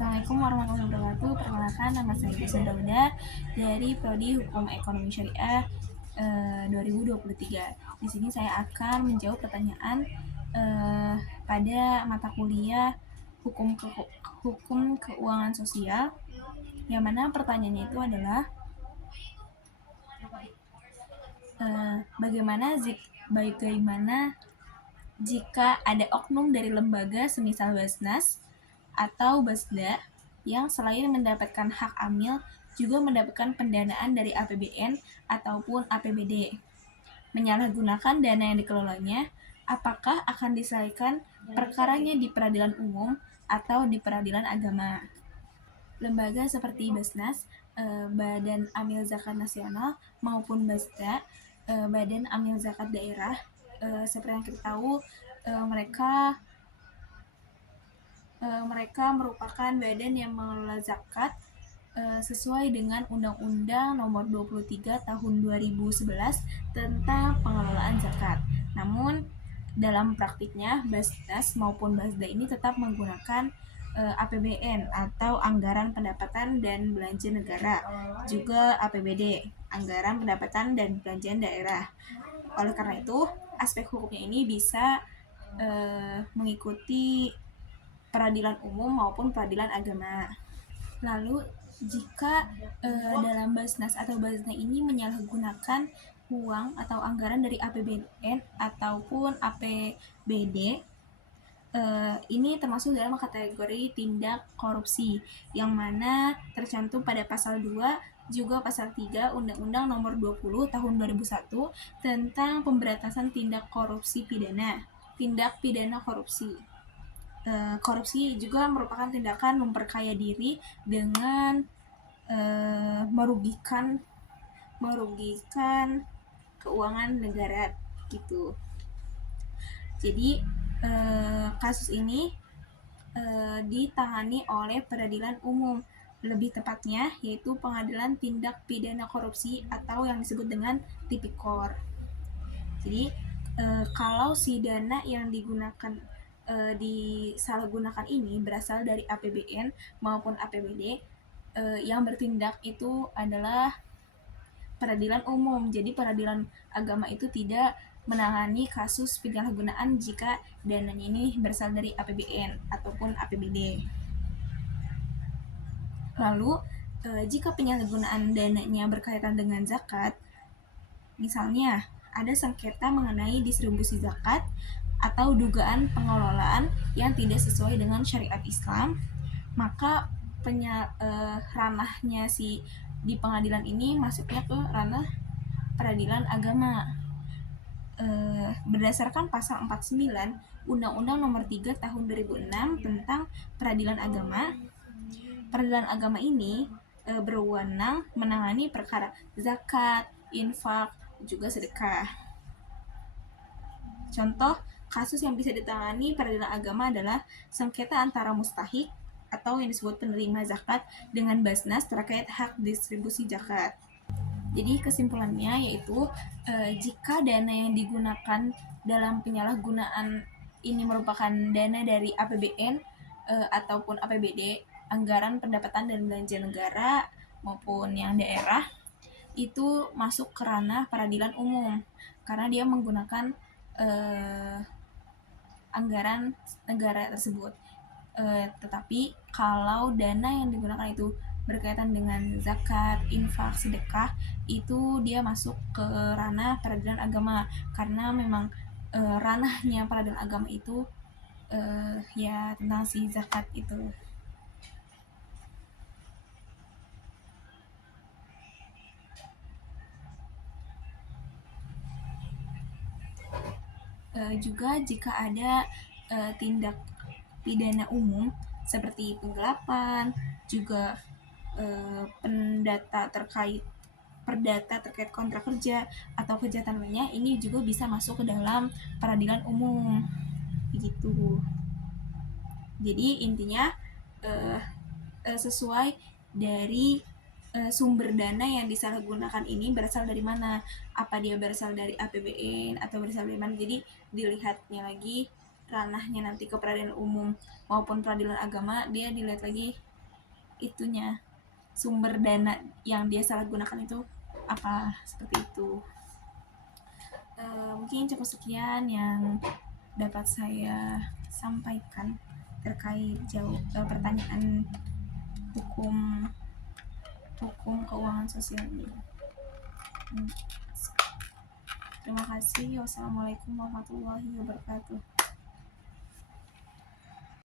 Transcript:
Assalamualaikum warahmatullahi wabarakatuh. Perkenalkan, nama saya Jason Dauda dari Prodi Hukum Ekonomi Syariah 2023. Di sini saya akan menjawab pertanyaan pada mata kuliah Hukum Keuangan Sosial, yang mana pertanyaannya itu adalah bagaimana jika ada oknum dari lembaga semisal Basnas atau Basda yang selain mendapatkan hak amil juga mendapatkan pendanaan dari APBN ataupun APBD, menyalahgunakan dana yang dikelolanya, apakah akan diselesaikan perkaranya di peradilan umum atau di peradilan agama? Lembaga seperti Basnas, Badan Amil Zakat Nasional, maupun Basda, Badan Amil Zakat Daerah, seperti yang kita tahu, mereka merupakan badan yang mengelola zakat sesuai dengan Undang-Undang Nomor 23 Tahun 2011 tentang pengelolaan zakat. Namun dalam praktiknya Basnas maupun Basda ini tetap menggunakan APBN atau Anggaran Pendapatan dan Belanja Negara, juga APBD, Anggaran Pendapatan dan Belanjaan Daerah. Oleh karena itu, aspek hukumnya ini bisa mengikuti peradilan umum maupun peradilan agama. Lalu jika dalam Basnas atau Basda ini menyalahgunakan uang atau anggaran dari APBN ataupun APBD, ini termasuk dalam kategori tindak korupsi, yang mana tercantum pada pasal 2 juga pasal 3 Undang-Undang Nomor 20 Tahun 2001 tentang pemberantasan tindak pidana korupsi. Korupsi juga merupakan tindakan memperkaya diri dengan merugikan keuangan negara gitu. Jadi kasus ini ditangani oleh peradilan umum, lebih tepatnya yaitu Pengadilan Tindak Pidana Korupsi atau yang disebut dengan Tipikor. Jadi kalau si dana yang digunakan disalahgunakan ini berasal dari APBN maupun APBD, yang bertindak itu adalah peradilan umum. Jadi peradilan agama itu tidak menangani kasus penyalahgunaan jika dananya ini berasal dari APBN ataupun APBD. Lalu jika penyalahgunaan dananya berkaitan dengan zakat, misalnya ada sengketa mengenai distribusi zakat atau dugaan pengelolaan yang tidak sesuai dengan syariat Islam, maka ranahnya di pengadilan ini masuknya ke ranah peradilan agama. Berdasarkan pasal 49 Undang-Undang Nomor 3 Tahun 2006 tentang peradilan agama ini berwenang menangani perkara zakat, infak, juga sedekah. Contoh kasus yang bisa ditangani peradilan agama adalah sengketa antara mustahik atau yang disebut penerima zakat dengan Basnas terkait hak distribusi zakat. Jadi kesimpulannya yaitu jika dana yang digunakan dalam penyalahgunaan ini merupakan dana dari APBN ataupun APBD, Anggaran Pendapatan dan Belanja Negara maupun yang daerah, itu masuk ke ranah peradilan umum karena dia menggunakan anggaran negara tersebut. Tetapi kalau dana yang digunakan itu berkaitan dengan zakat, infak, sedekah, itu dia masuk ke ranah peradilan agama karena memang ranahnya peradilan agama itu ya tentang si zakat itu. Juga jika ada tindak pidana umum seperti penggelapan, juga perdata terkait kontrak kerja atau kejahatan lainnya, ini juga bisa masuk ke dalam peradilan umum begitu. Jadi intinya sesuai dari sumber dana yang disalahgunakan ini berasal dari mana, apa dia berasal dari APBN atau berasal dari mana. Jadi dilihatnya lagi ranahnya nanti ke peradilan umum maupun peradilan agama, dia dilihat lagi itunya, sumber dana yang dia salah gunakan itu apa, seperti itu. Mungkin cukup sekian yang dapat saya sampaikan terkait pertanyaan hukum keuangan sosial ini. Terima kasih. Wassalamualaikum warahmatullahi wabarakatuh.